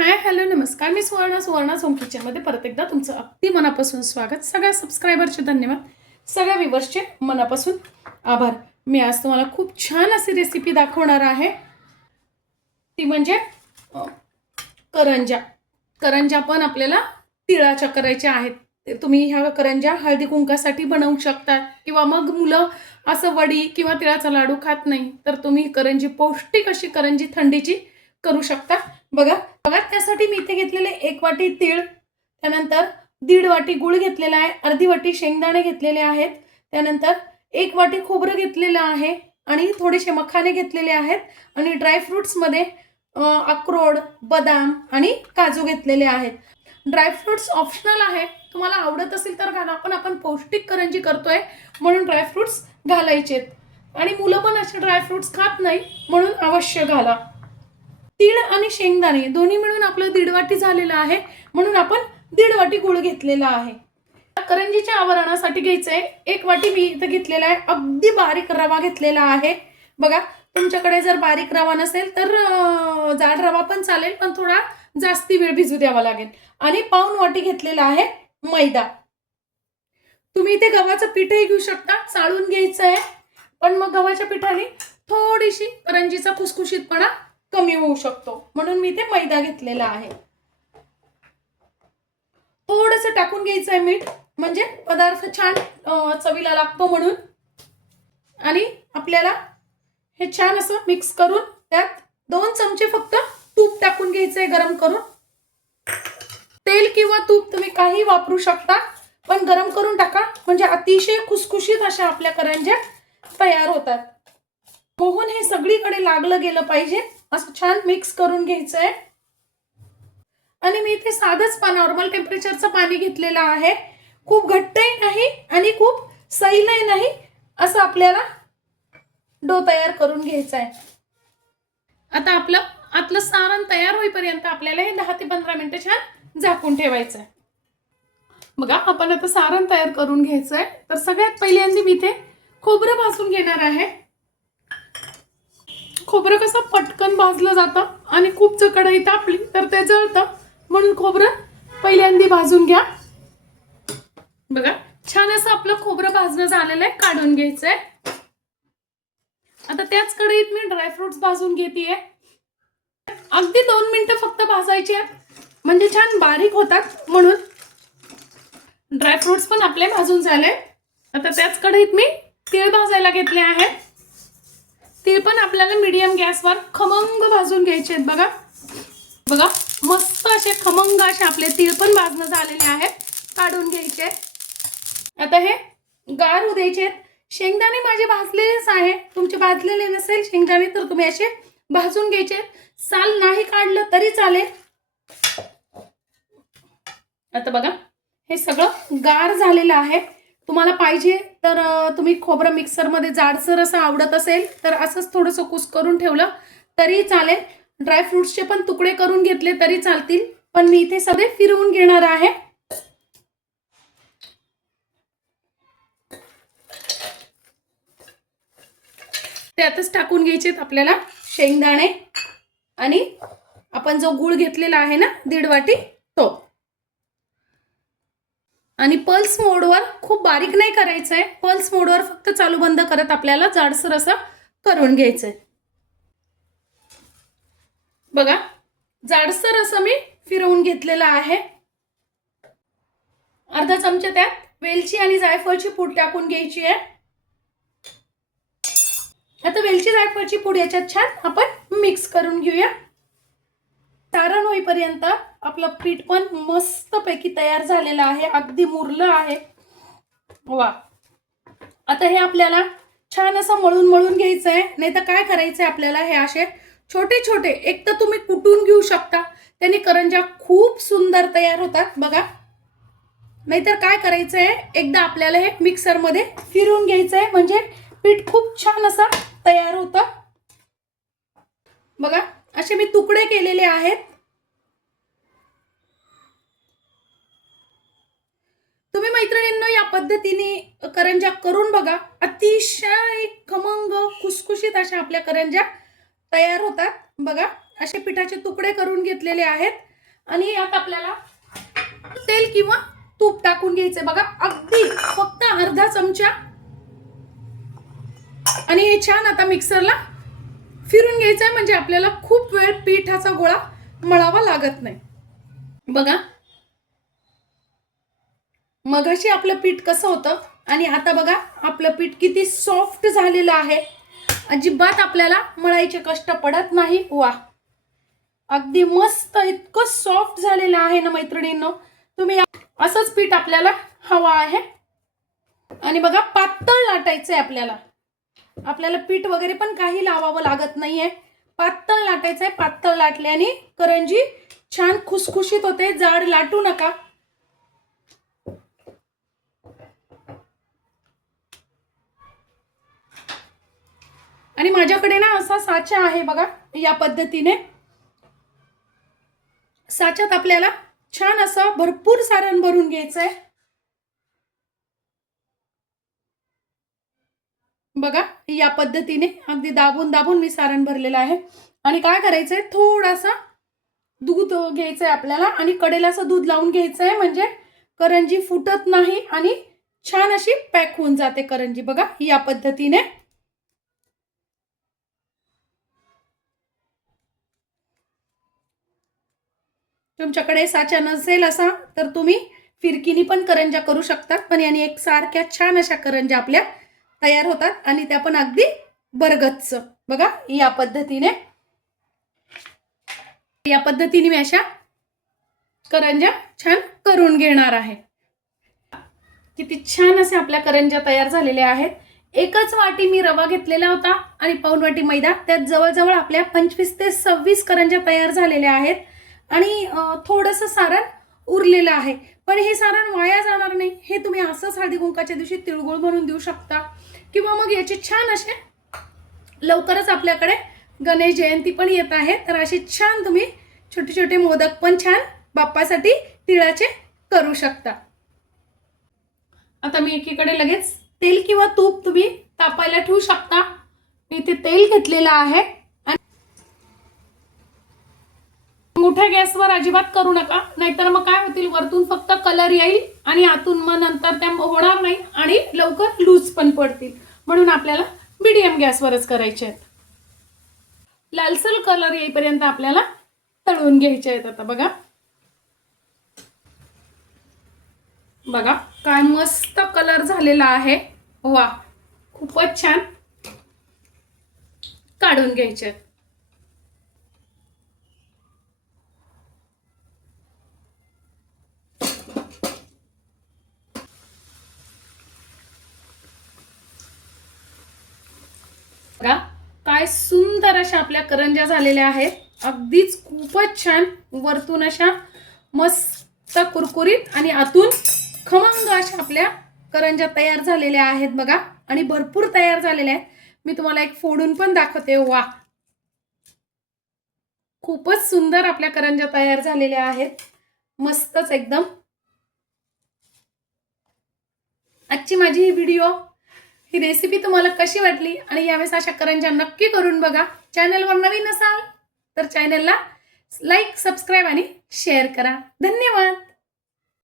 Hi hello नमस्कार. मी Suvarna home किचनमध्ये परत एकदा तुमचं अगदी मनापासून स्वागत. सगळ्या सबस्क्रायबरचे धन्यवाद, सगळ्या व्ह्यूअर्सचे मनापासून आभार. मी आज तुम्हाला खूप छान अशी रेसिपी दाखवणार आहे. ती म्हणजे करंजा. करंजा पण आपल्याला तिळाच्या करायच्या आहेत. तुम्ही ह्या करंजा हळदी कुंकासाठी बनवू शकता किंवा मग मुलं असं वडी किंवा तिळाचा लाडू खात नाही तर तुम्ही करंजी, पौष्टिक अशी करंजी थंडीची करू शकता. बघा त्यासाठी मी इथे घेतलेले 1 वाटी तीळ, त्यानंतर 1.5 वाटी गूळ घेतलेला आहे, अर्धी वाटी शेंगदाणे घेतलेले आहेत, त्यानंतर 1 वाटी खोबरं घेतलेलं आहे आणि थोडेसे मखाने घेतलेले आहेत आणि ड्रायफ्रुट्स मध्ये अक्रोड, बदाम आणि काजू घेतलेले आहेत. ड्रायफ्रुट्स ऑप्शनल आहे, तुम्हाला आवडत असेल तर घाला, पण आपण पौष्टिक करंजी करतोय म्हणून ड्रायफ्रुट्स घालायचेत. आणि मुलं पण असे ड्रायफ्रुट्स खात नाही म्हणून अवश्य घाला. तीळ आणि शेंगदाणे दोन्ही मिळून आपलं 1.5 वाटी झालेलं आहे म्हणून आपण 1.5 वाटी गूळ घेतलेला आहे. करंजीच्या आवरणासाठी घ्यायचंय 1 वाटी मी इथं घेतलेला आहे, अगदी बारीक रवा घेतलेला आहे. बघा तुमच्याकडे जर बारीक रवा नसेल तर जाड रवा पण चालेल, पण थोडा जास्ती वेळ भिजू द्यावा लागेल. आणि पाऊण वाटी घेतलेला आहे मैदा. तुम्ही इथे गव्हाचं पीठही घेऊ शकता, चाळून घ्यायचं आहे, पण मग गव्हाच्या पिठाने थोडीशी करंजीचा खुसखुशीतपणा कमी होऊ शकतो म्हणून मी इथे मैदा घेतलेला आहे. थोडंसं टाकून घ्यायचं आहे मीठ, म्हणजे पदार्थ छान चवीला लागतो म्हणून. आणि आपल्याला हे छान असं मिक्स करून त्यात 2 चमचे फक्त तूप टाकून घ्यायचंय गरम करून. तेल किंवा तूप तुम्ही काही वापरू शकता, पण गरम करून टाका म्हणजे अतिशय खुसखुशीत अशा आपल्या करंज्या तयार होतात. मोहन हे सगळीकडे लागलं गेलं पाहिजे असं छान मिक्स करून घ्यायचंय. आणि मी इथे साधंच नॉर्मल टेम्परेचरचं पाणी घेतलेलं आहे, खूप घट्टही नाही आणि खूप सैलही नाही, असं आपल्याला डो तयार करून घ्यायचा आहे. आता आपलं आतलं सारण तयार होईपर्यंत आपल्याला हे 10 ते 15 मिनिटं छान झाकून ठेवायचं आहे. बघा आपण आता सारण तयार करून घ्यायचं आहे. तर सगळ्यात पहिल्यांदा मी इथे खोबरं भाजून घेणार आहे. खोबरं कसं पटकन भाजलं जातं आणि खूप जर कढई तापली तर ते जळतं, म्हणून खोबरं पहिल्यांदा भाजून घ्या. बघा छान असं आपलं खोबरं भाजणं झालेलं आहे, काढून घ्यायचंय. आता त्याच कढईत मी ड्रायफ्रुट्स भाजून घेतेय. अगदी 2 मिनिटं फक्त भाजायचे आहेत म्हणजे छान बारीक होतात म्हणून. ड्रायफ्रुट्स पण आपले भाजून झाले. आता त्याच कढईत मी तीळ भाजायला घेतले आहेत. तीळ पण आपल्याला मीडियम गॅसवर खमंग भाजून घ्यायचे आहेत. बघा बघा मस्त असे खमंग असे आपले तीळ पण भाजणं झालेले आहेत, काढून घ्यायचे. आता हे गार होऊ द्यायचे. शेंगदाणे माझे भाजलेलेच आहे, तुमचे भाजलेले नसेल शेंगदाणे तर तुम्ही असे भाजून घ्यायचे, साल नाही काढलं तरी चालेल. आता बघा हे सगळं गार झालेलं आहे. तुम्हाला पाहिजे तर तुम्ही खोबरं मिक्सरमध्ये जाडसर असं आवडत असेल तर असंच थोडंसं कुस करून ठेवलं तरी चालेल. ड्रायफ्रुट्सचे पण तुकडे करून घेतले तरी चालतील, पण मी इथे सगळे फिरवून घेणार आहे. त्यातच टाकून घ्यायचे आपल्याला शेंगदाणे आणि आपण जो गूळ घेतलेला आहे ना 1.5 वाटी तो. आणि पल्स मोडवर, खूप बारीक नाही करायचंय, पल्स मोडवर फक्त चालू बंद करत आपल्याला जाडसर असं करून घ्यायचंय. बघा जाडसर असं मी फिरवून घेतलेलं आहे. अर्धा चमचा त्यात वेलची आणि जायफळची पूड टाकून घ्यायची आहे. आता वेलची जायफळची पूड याच्यात छान आपण मिक्स करून घेऊया. सारण होईपर्यंत आपलं पीठ पण मस्त पैकी तयार झालेलं आहे, अगदी मुरलं आहे. वा आता हे आपल्याला छान असं मळून घ्यायचं आहे. नाही तर काय करायचंय आपल्याला, हे असे छोटे छोटे एक तर तुम्ही कुटून घेऊ शकता, त्याने करंज्या खूप सुंदर तयार होतात. बघा नाहीतर काय करायचंय, एकदा आपल्याला हे मिक्सरमध्ये फिरवून घ्यायचंय म्हणजे पीठ खूप छान असं तयार होतं. बघा असे मी तुकडे केलेले आहेत. तुम्ही मैत्रिणींनो या पद्धतीने करंज्या करून बघा, अतिशय खमंग खुसखुशीत अशा आपल्या करंज्या तयार होतात. बघा असे पिठाचे तुकडे करून घेतलेले आहेत आणि यात आपल्याला तेल किंवा तूप टाकून घ्यायचंय बघा, अगदी फक्त अर्धा चमचा. आणि हे छान आता मिक्सरला फिरून घ्यायचंय, म्हणजे आपल्याला खूप वेळ पिठाचा गोळा मळावा लागत नाही. बघा मगाशी आपलं पीठ कसं होतं आणि आता बघा आपलं पीठ किती सॉफ्ट झालेलं आहे. अजिबात आपल्याला मळायचे कष्ट पडत नाही. वा, अगदी मस्त इतकं सॉफ्ट झालेलं आहे ना मैत्रिणींनो. तुम्ही असंच पीठ आपल्याला हवं आहे. आणि बघा पातळ लाटायचंय आपल्याला. आपल्याला पीठ वगैरे पण काही लावावं लागत नाहीये, पातळ लाटायचंय. पातळ लाटल्याने करंजी छान खुसखुशीत होते, जाड लाटू नका. आणि माझ्याकडे ना असा साचा आहे बघा, या पद्धतीने साच्यात आपल्याला छान असं भरपूर सारण भरून घ्यायचंय. बघा या पद्धतीने अगदी दाबून दाबून मी सारण भरलेलं आहे. आणि काय करायचंय, थोडासा दूध घ्यायचंय आपल्याला आणि कडेला असं दूध लावून घ्यायचंय, म्हणजे करंजी फुटत नाही आणि छान अशी पॅक होऊन जाते करंजी. बघा या पद्धतीने. तुमच्याकडे साचा नसेल असा तर तुम्ही फिरकीनी पण करंजा करू शकतात, पण याने एक सारख्या छान अशा करंजा आपल्या तयार होतात आणि त्या पण अगदी बरगच्च. बघा या पद्धतीने, या पद्धतीने मी अशा करंजा छान करून घेणार आहे. किती छान असे आपल्या करंजा तयार झालेल्या आहेत. एकच वाटी मी रवा घेतलेला होता आणि पाऊण वाटी मैदा, त्यात जवळजवळ आपल्या 25 ते 26 करंजा तयार झालेल्या आहेत. आणि थोडंसं सारण उरलेलं आहे, पण हे सारण वाया जाणार नाही. हे तुम्ही असंच हळदी कुंकाच्या दिवशी तिळगुळ बनवून देऊ शकता, किंवा मग याचे छान असे, लवकरच आपल्याकडे गणेश जयंती पण येत आहे, तर असे छान तुम्ही छोटे छोटे मोदक पण छान बाप्पासाठी तिळाचे करू शकता. आता मी एकीकडे लगेच तेल किंवा तूप तुम्ही तापायला ठेवू शकता. इथे तेल घेतलेलं आहे. मोठ्या गॅसवर अजिबात करू नका, नाहीतर मग काय होतील, वरतून फक्त कलर येईल आणि आतून मग नंतर त्या होणार नाही आणि लवकर लूज पण पडतील. म्हणून आपल्याला मीडियम गॅसवरच करायचे आहेत. लालसर कलर येईपर्यंत आपल्याला तळून घ्यायचे आहेत. आता बघा बघा काय मस्त कलर झालेला आहे. वा, खूपच छान. काढून घ्यायचे आहेत. बघा काय सुंदर अशा आपल्या करंजा झालेल्या आहेत. अगदीच खूपच छान, वरतून अशा मस्त कुरकुरीत आणि आतून खमंग अशा आपल्या करंजा तयार झालेल्या आहेत. बघा, आणि भरपूर तयार झालेल्या आहेत. मी तुम्हाला एक फोडून पण दाखवते. वा, खूपच सुंदर आपल्या करंजा तयार झालेल्या आहेत. मस्तच एकदम. आजची माझी ही व्हिडिओ, ही रेसिपी तुम्हाला कशी वाटली आणि यावेळेस अशा करंजा नक्की करून बघा. चॅनलवर नवीन असाल तर चॅनलला लाईक, सबस्क्राईब आणि शेअर करा. धन्यवाद.